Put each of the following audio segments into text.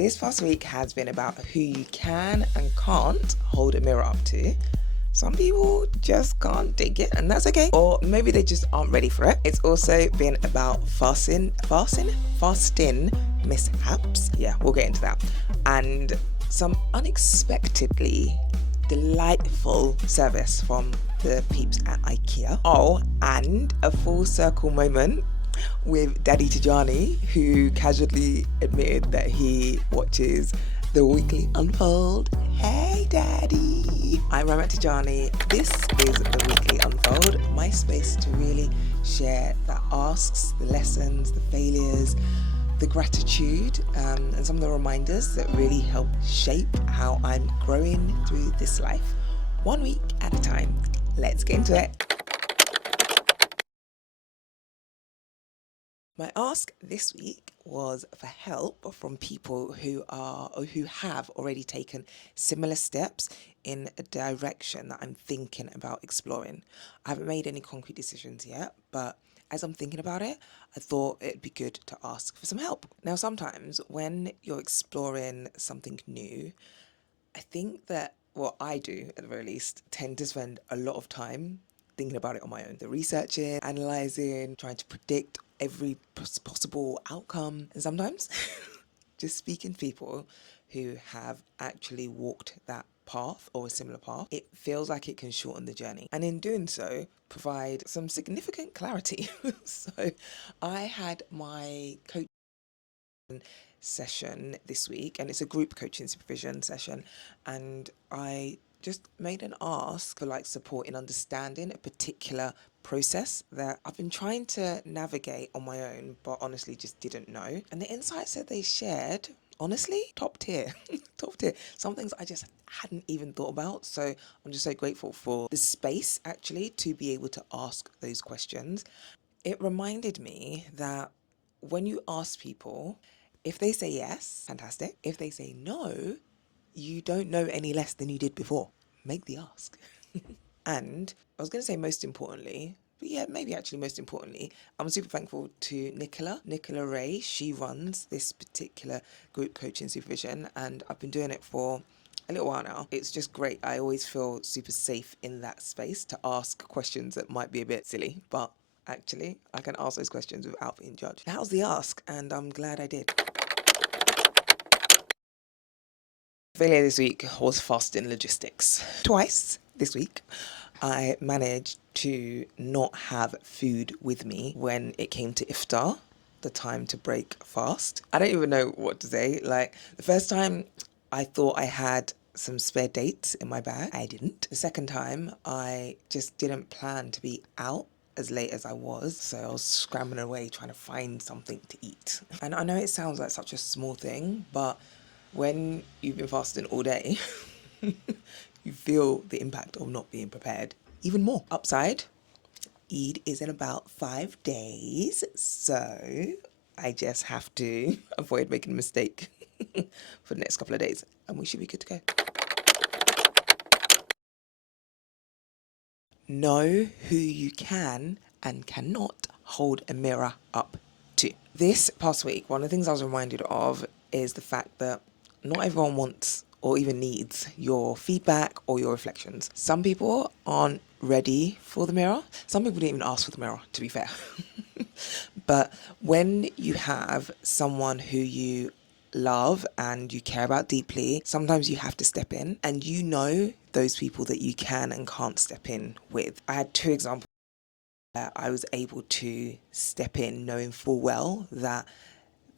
This past week has been about who you can and can't hold a mirror up to. Some people just can't take it, and that's okay. Or maybe they just aren't ready for it. It's also been about fasting mishaps. Yeah, we'll get into that. And some unexpectedly delightful service from the peeps at IKEA. Oh, and a full circle moment with Daddy Tejani, who casually admitted that he watches the Weekly Unfold. Hey Daddy! I'm Ramadan Tejani. This is the Weekly Unfold, my space to really share the asks, the lessons, the failures, the gratitude, and some of the reminders that really help shape how I'm growing through this life, 1 week at a time. Let's get into it. My ask this week was for help from people who have already taken similar steps in a direction that I'm thinking about exploring. I haven't made any concrete decisions yet, but as I'm thinking about it, I thought it'd be good to ask for some help. Now, sometimes when you're exploring something new, I think that what I do, at the very least, tend to spend a lot of time thinking about it on my own. The researching, analysing, trying to predict every possible outcome. And sometimes just speaking to people who have actually walked that path or a similar path, it feels like it can shorten the journey. And in doing so, provide some significant clarity. So I had my coach session this week, and it's a group coaching supervision session, and I just made an ask for support in understanding a particular process that I've been trying to navigate on my own, but honestly just didn't know. And the insights that they shared, honestly, top tier. Top tier. Some things I just hadn't even thought about. So I'm just so grateful for the space actually to be able to ask those questions. It reminded me that when you ask people, if they say yes, fantastic. If they say no, you don't know any less than you did before. Make the ask. And I was going to say most importantly, but yeah, maybe actually most importantly, I'm super thankful to Nicola Ray. She runs this particular group coaching supervision, and I've been doing it for a little while now. It's just great. I always feel super safe in that space to ask questions that might be a bit silly, but actually I can ask those questions without being judged. That was the ask, and I'm glad I did. Failure this week was fasting logistics. Twice this week, I managed to not have food with me when it came to iftar, the time to break fast. I don't even know what to say. The first time, I thought I had some spare dates in my bag. I didn't. The second time, I just didn't plan to be out as late as I was, so I was scrambling away trying to find something to eat. And I know it sounds like such a small thing, but when you've been fasting all day, you feel the impact of not being prepared even more. Upside, Eid is in about 5 days, so I just have to avoid making a mistake for the next couple of days, and we should be good to go. Know who you can and cannot hold a mirror up to. This past week, one of the things I was reminded of is the fact that not everyone wants or even needs your feedback or your reflections. Some people aren't ready for the mirror. Some people didn't even ask for the mirror, to be fair. But when you have someone who you love and you care about deeply, sometimes you have to step in, and you know those people that you can and can't step in with. I had 2 examples where I was able to step in knowing full well that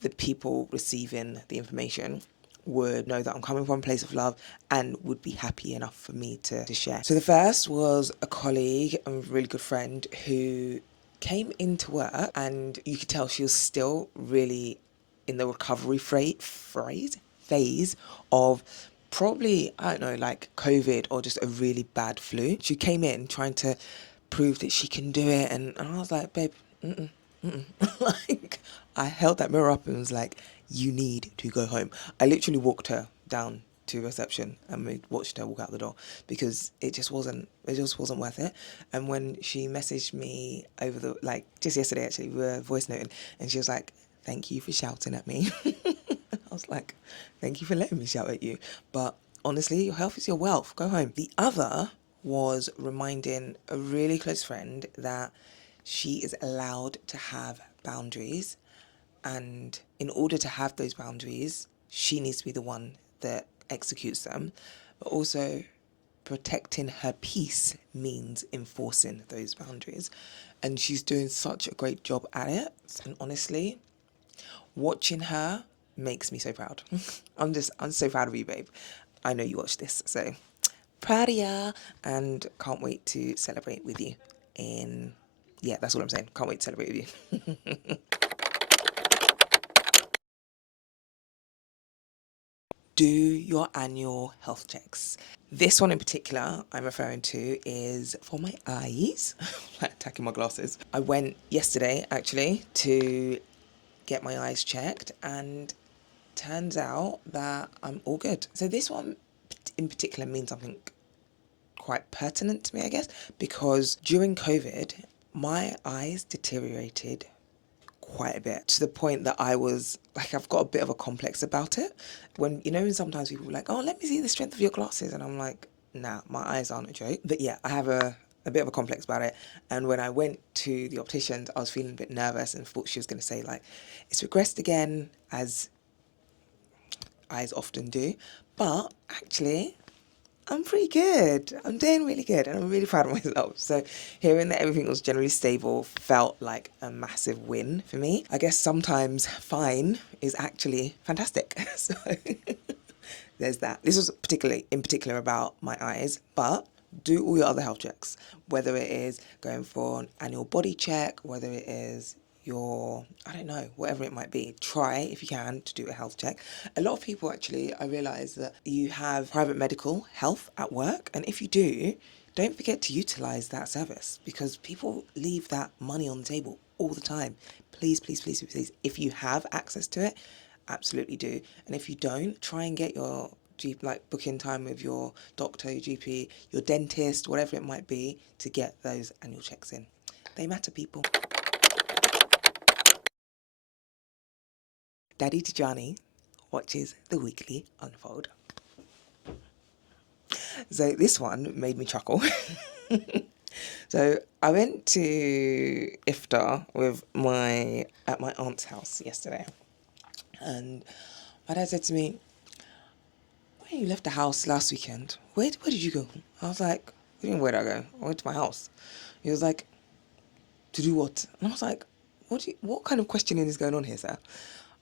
the people receiving the information would know that I'm coming from a place of love and would be happy enough for me to share. So the first was a colleague and a really good friend who came into work, and you could tell she was still really in the recovery phase of probably, I don't know, COVID or just a really bad flu. She came in trying to prove that she can do it, and I was like, babe, I held that mirror up and was like, you need to go home. I literally walked her down to reception and we watched her walk out the door because it just wasn't worth it. And when she messaged me over just yesterday actually, we were voice noting, and she was like, thank you for shouting at me. I I was like, thank you for letting me shout at you. But honestly, your health is your wealth. Go home. The other was reminding a really close friend that she is allowed to have boundaries. And in order to have those boundaries, she needs to be the one that executes them. But also, protecting her peace means enforcing those boundaries. And she's doing such a great job at it. And honestly, watching her makes me so proud. I'm so proud of you, babe. I know you watch this, so proud of ya, and can't wait to celebrate with you. In Yeah, that's all I'm saying. Can't wait to celebrate with you. Do your annual health checks. This one in particular I'm referring to is for my eyes, like attacking my glasses. I went yesterday actually to get my eyes checked, and turns out that I'm all good. So this one in particular means something quite pertinent to me, I guess, because during COVID, my eyes deteriorated quite a bit, to the point that I was like, I've got a bit of a complex about it. When, you know, sometimes people are like, oh, let me see the strength of your glasses. And I'm like, nah, my eyes aren't a joke. But yeah, I have a bit of a complex about it. And when I went to the opticians, I was feeling a bit nervous and thought she was going to say, like, it's regressed again, as eyes often do. But actually, I'm pretty good. I'm doing really good, and I'm really proud of myself. So hearing that everything was generally stable felt like a massive win for me. I guess sometimes fine is actually fantastic. So there's that. This was in particular about my eyes, but do all your other health checks, whether it is going for an annual body check, whether it is your, I don't know, whatever it might be. Try, if you can, to do a health check. A lot of people actually, I realise that you have private medical health at work, and if you do, don't forget to utilise that service, because people leave that money on the table all the time. Please, please, please, please, if you have access to it, absolutely do. And if you don't, try and get your GP, like booking time with your doctor, your GP, your dentist, whatever it might be, to get those annual checks in. They matter, people. Daddy Tejani watches the weekly unfold. So this one made me chuckle. So I went to iftar with at my aunt's house yesterday, and my dad said to me, "When you left the house last weekend, where did you go?" I was like, "What do you mean, where did I go? I went to my house." He was like, "To do what?" And I was like, what kind of questioning is going on here, sir?"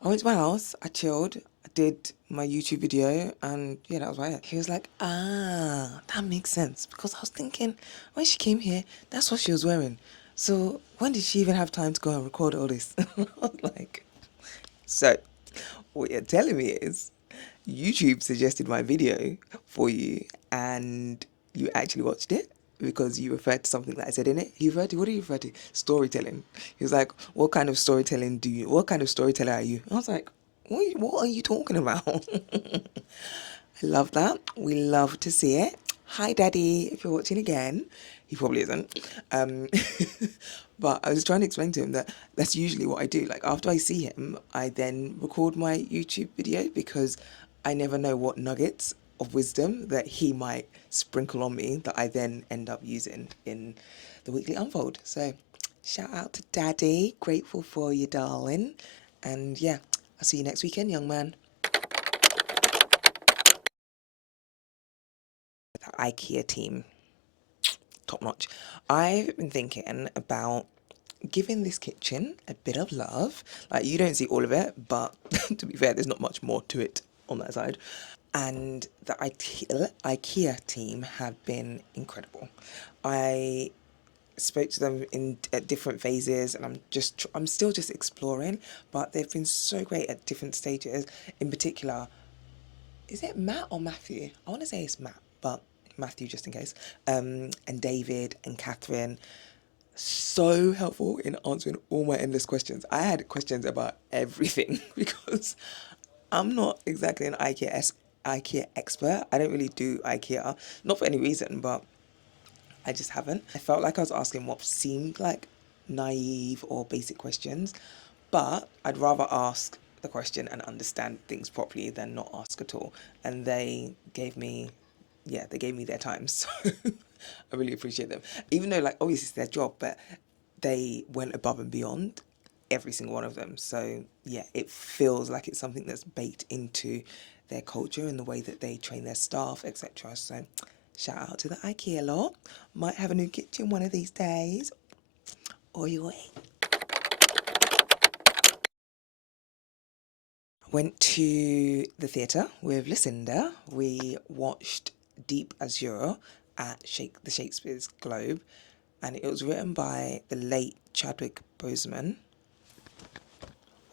I went to my house, I chilled, I did my YouTube video, and yeah, that was about it. He was like, ah, that makes sense. Because I was thinking, when she came here, that's what she was wearing. So when did she even have time to go and record all this? I was like, so what you're telling me is YouTube suggested my video for you, and you actually watched it because you referred to something that I said in it. He referred to, what do you refer to? Storytelling. He was like, what kind of storyteller are you? I was like, what are you talking about? I love that. We love to see it. Hi, Daddy, if you're watching again. He probably isn't. But I was trying to explain to him that that's usually what I do. Like, after I see him, I then record my YouTube video, because I never know what nuggets of wisdom that he might sprinkle on me that I then end up using in the weekly unfold. So, shout out to Daddy. Grateful for you, darling. And yeah, I'll see you next weekend, young man. The IKEA team, top notch. I've been thinking about giving this kitchen a bit of love. Like, you don't see all of it, but to be fair, there's not much more to it on that side. And the IKEA team have been incredible. I spoke to them at different phases, and I'm still just exploring, but they've been so great at different stages. In particular, is it Matt or Matthew? I want to say it's Matt, but Matthew just in case. And David and Catherine, so helpful in answering all my endless questions. I had questions about everything because I'm not exactly an IKEA expert. I don't really do IKEA, not for any reason, but I just haven't. I felt like I was asking what seemed like naive or basic questions, but I'd rather ask the question and understand things properly than not ask at all. And they gave me, yeah, they gave me their time. So I really appreciate them. Even though, like, obviously it's their job, but they went above and beyond, every single one of them. So yeah, it feels like it's something that's baked into their culture and the way that they train their staff, etc. So shout out to the IKEA lot. Might have a new kitchen one of these days. Oi, oi. Went to the theatre with Lucinda. We watched Deep Azure at the Shakespeare's Globe, and it was written by the late Chadwick Boseman.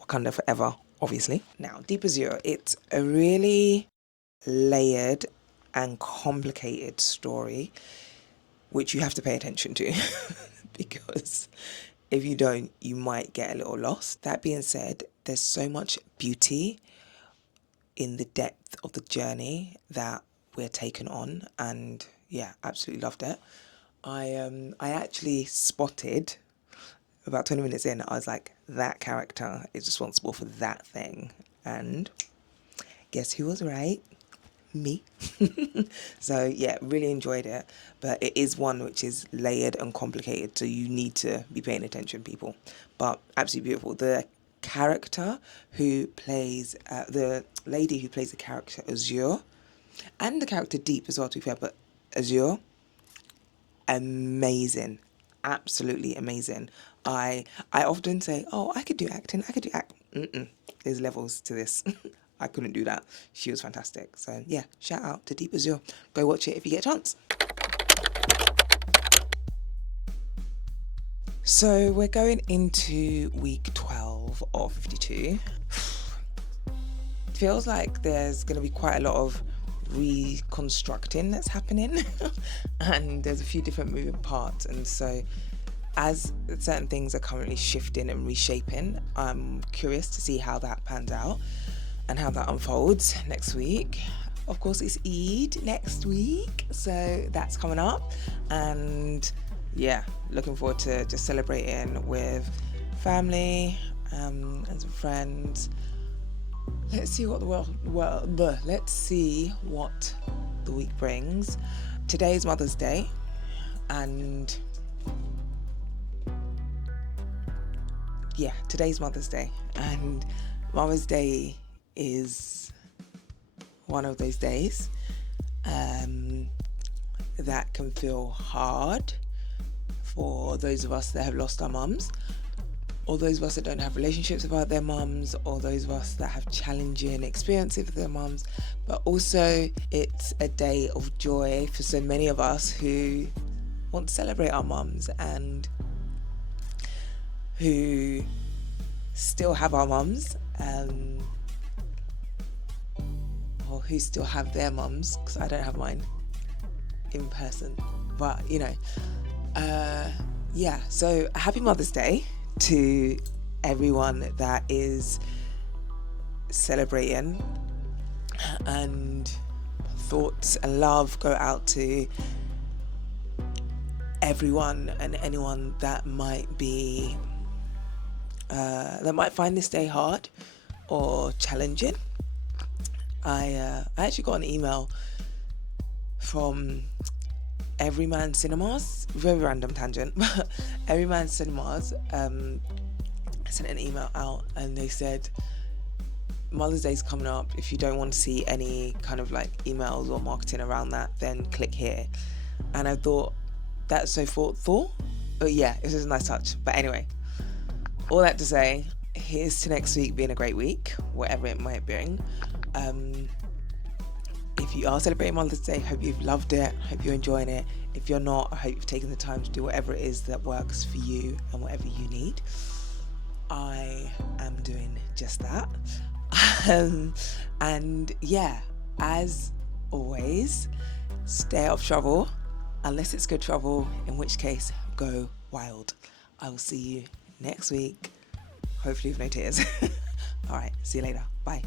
Wakanda Forever, obviously. Now, Deep Azure, it's a really layered and complicated story which you have to pay attention to because if you don't, you might get a little lost. That being said, there's so much beauty in the depth of the journey that we're taken on, and yeah, absolutely loved it. I actually spotted about 20 minutes in, I was like, that character is responsible for that thing. And guess who was right? Me. So yeah, really enjoyed it. But it is one which is layered and complicated, so you need to be paying attention, people. But absolutely beautiful. The character who plays, the lady who plays the character Azure, and the character Deep as well, to be fair, but Azure, amazing, absolutely amazing. I often say, oh, I could do acting, I could do there's levels to this. I couldn't do that. She was fantastic. So yeah, shout out to Deep Azure. Go watch it if you get a chance. So we're going into week 12 of 52. Feels like there's going to be quite a lot of reconstructing that's happening and there's a few different moving parts, and so as certain things are currently shifting and reshaping, I'm curious to see how that pans out and how that unfolds next week. Of course, it's Eid next week, so that's coming up, and yeah, looking forward to just celebrating with family and some friends. Let's see what let's see what the week brings. Today is Mother's Day, and yeah, today's Mother's Day, and Mother's Day is one of those days that can feel hard for those of us that have lost our mums, or those of us that don't have relationships with their mums, or those of us that have challenging experiences with their mums. But also it's a day of joy for so many of us who want to celebrate our mums and who still have our mums, or who still have their mums, because I don't have mine in person. But you know, yeah, so happy Mother's Day to everyone that is celebrating, and thoughts and love go out to everyone and anyone that might be that might find this day hard or challenging. I actually got an email from Everyman Cinemas, very random tangent, but Everyman Cinemas sent an email out, and they said Mother's Day's coming up. If you don't want to see any kind of like emails or marketing around that, then click here. And I thought, that's so thoughtful. But yeah, it was a nice touch. But anyway, all that to say, here's to next week being a great week, whatever it might bring. If you are celebrating Mother's Day, hope you've loved it, hope you're enjoying it. If you're not, I hope you've taken the time to do whatever it is that works for you and whatever you need. I am doing just that. And yeah, as always, stay out of trouble, unless it's good trouble, in which case, go wild. I will see you next week, hopefully with no tears. All right, see you later. Bye.